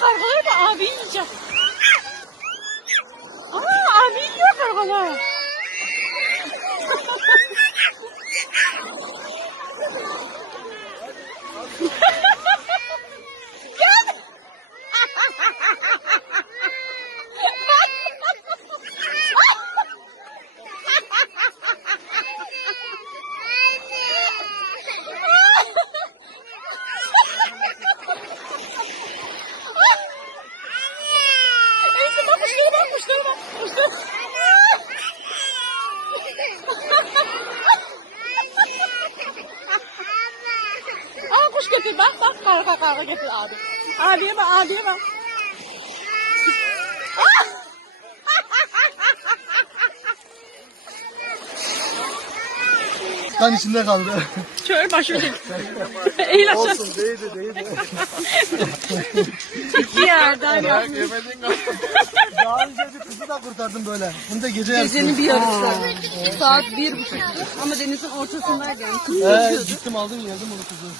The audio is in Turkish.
kargaları da abi yiyecek. Bak kuşlarıma. Kuşlarıma. Aa kuş getir bak bak karga karga getir abi. Abiye bak abiye bak. Kan içinde kaldı. Şöyle başımı çek. Eğil aşağı. Olsun değdi değdi. İki yerden yapmış. Yemedin kaldı kurtardım böyle. Bunu da gece yarısı. Gecenin bir yarısı. Saat bir buçuk. Ama denizin ortasındaydı yani. Kız Ee, gittim aldım geldim onu kızı.